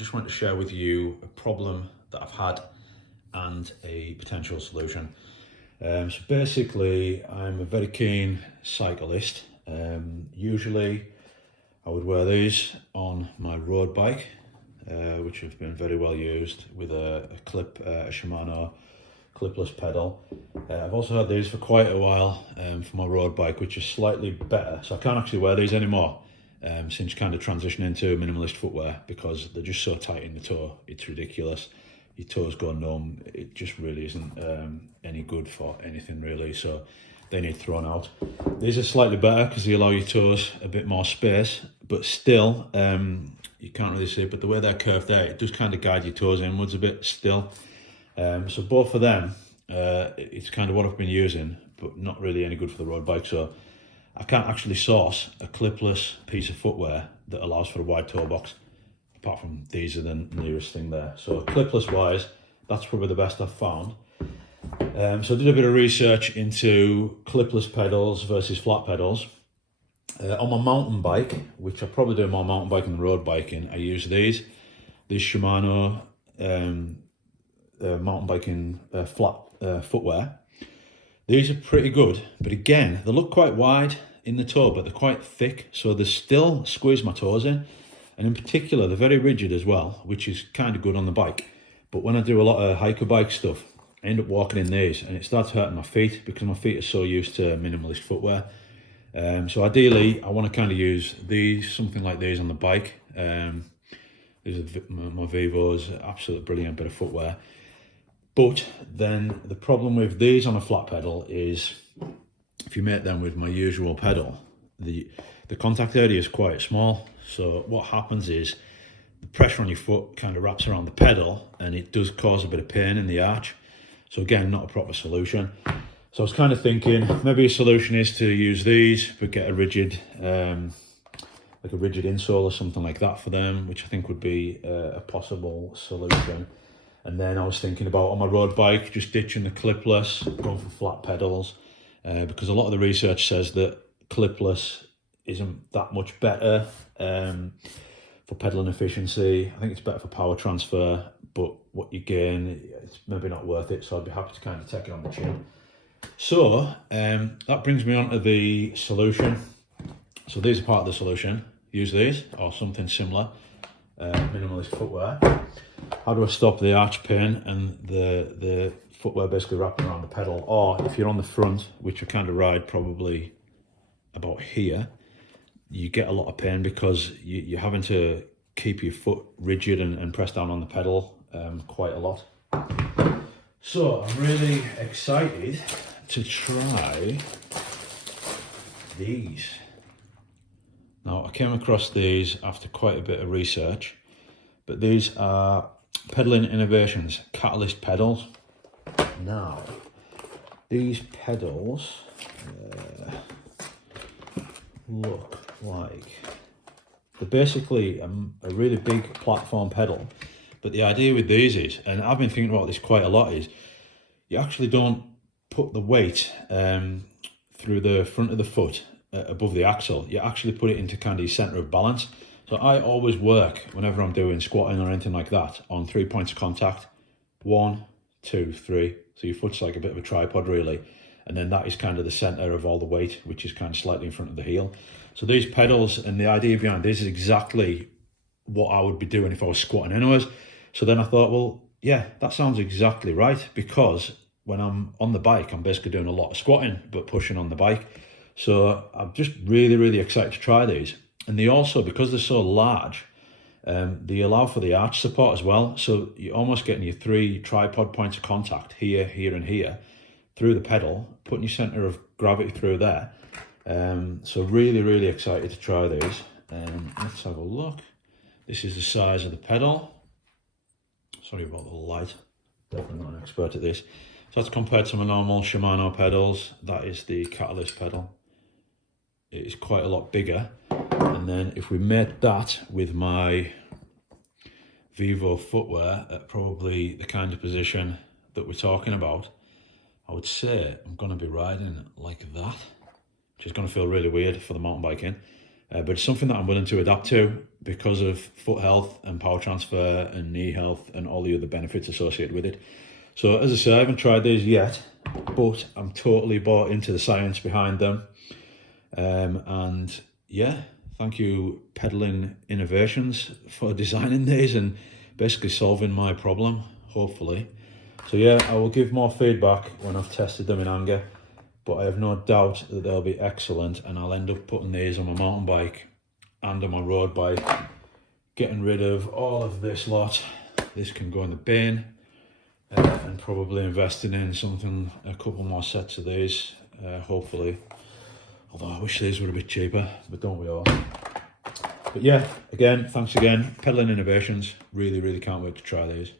Just wanted to share with you a problem that I've had and a potential solution. So basically, I'm a very keen cyclist. Usually I would wear these on my road bike, which have been very well used with a Shimano clipless pedal. I've also had these for quite a while for my road bike, which is slightly better. So I can't actually wear these anymore since kind of transitioning into minimalist footwear because they're just so tight in the toe. It's ridiculous. Your toes go numb. It just really isn't any good for anything really. So they need thrown out. These are slightly better because they allow your toes a bit more space, but still you can't really see it. But the way they're curved there, it does kind of guide your toes inwards a bit still. So both of them, it's kind of what I've been using, but not really any good for the road bike. So I can't actually source a clipless piece of footwear that allows for a wide toe box, apart from these are the nearest thing there. So clipless wise, that's probably the best I've found. So I did a bit of research into clipless pedals versus flat pedals. On my mountain bike, which I probably do more mountain biking than road biking, I use these Shimano mountain biking flat footwear. These are pretty good, but again, they look quite wide in the toe, but they're quite thick, so they still squeeze my toes in. And in particular, they're very rigid as well, which is kind of good on the bike. But when I do a lot of hiker bike stuff, I end up walking in these and it starts hurting my feet because my feet are so used to minimalist footwear. So ideally, I want to kind of use these, something like these on the bike. These are my Vivos, absolutely brilliant bit of footwear. But then the problem with these on a flat pedal is if you make them with my usual pedal, the contact area is quite small. So what happens is the pressure on your foot kind of wraps around the pedal and it does cause a bit of pain in the arch. So again, not a proper solution. So I was kind of thinking maybe a solution is to use these, but get a rigid, like a rigid insole or something like that for them, which I think would be a possible solution. And then I was thinking about on my road bike, just ditching the clipless, going for flat pedals, because a lot of the research says that clipless isn't that much better for pedaling efficiency. I think it's better for power transfer, but what you gain, it's maybe not worth it. So I'd be happy to kind of take it on the chin. So that brings me on to the solution. So these are part of the solution. Use these or something similar, minimalist footwear. How do I stop the arch pain and the footwear basically wrapping around the pedal? Or if you're on the front, which I kind of ride probably about here, you get a lot of pain because you're having to keep your foot rigid and press down on the pedal quite a lot. So I'm really excited to try these. Now I came across these after quite a bit of research, but these are Pedaling Innovations Cyclist pedals. Now, these pedals look like they're basically a really big platform pedal. But the idea with these is, and I've been thinking about this quite a lot, is you actually don't put the weight through the front of the foot above the axle. You actually put it into kind of your centre of balance. So I always work, whenever I'm doing squatting or anything like that, on 3 points of contact. 1, 2, 3. So your foot's like a bit of a tripod really. And then that is kind of the centre of all the weight, which is kind of slightly in front of the heel. So these pedals and the idea behind this is exactly what I would be doing if I was squatting anyways. So then I thought, well, yeah, that sounds exactly right, because when I'm on the bike, I'm basically doing a lot of squatting, but pushing on the bike. So I'm just really, really excited to try these. And they also, because they're so large, they allow for the arch support as well. So you're almost getting your 3 tripod points of contact here, here, and here through the pedal, putting your centre of gravity through there. So really, really excited to try these. Let's have a look. This is the size of the pedal. Sorry about the light. Definitely not an expert at this. So that's compared to my normal Shimano pedals. That is the Cyclist pedal. It is quite a lot bigger. And then if we made that with my Vivo footwear at probably the kind of position that we're talking about, I would say I'm going to be riding like that, which is going to feel really weird for the mountain biking. but it's something that I'm willing to adapt to because of foot health and power transfer and knee health and all the other benefits associated with it. So as I say, I haven't tried these yet, but I'm totally bought into the science behind them. And yeah, thank you Pedaling Innovations for designing these and basically solving my problem, hopefully. So yeah, I will give more feedback when I've tested them in anger, but I have no doubt that they'll be excellent, and I'll end up putting these on my mountain bike and on my road bike, getting rid of all of this lot. This can go in the bin, and probably investing in something, a couple more sets of these, hopefully. Although I wish these were a bit cheaper, but don't we all? But yeah, again, thanks again. Pedaling Innovations. Really, really can't wait to try these.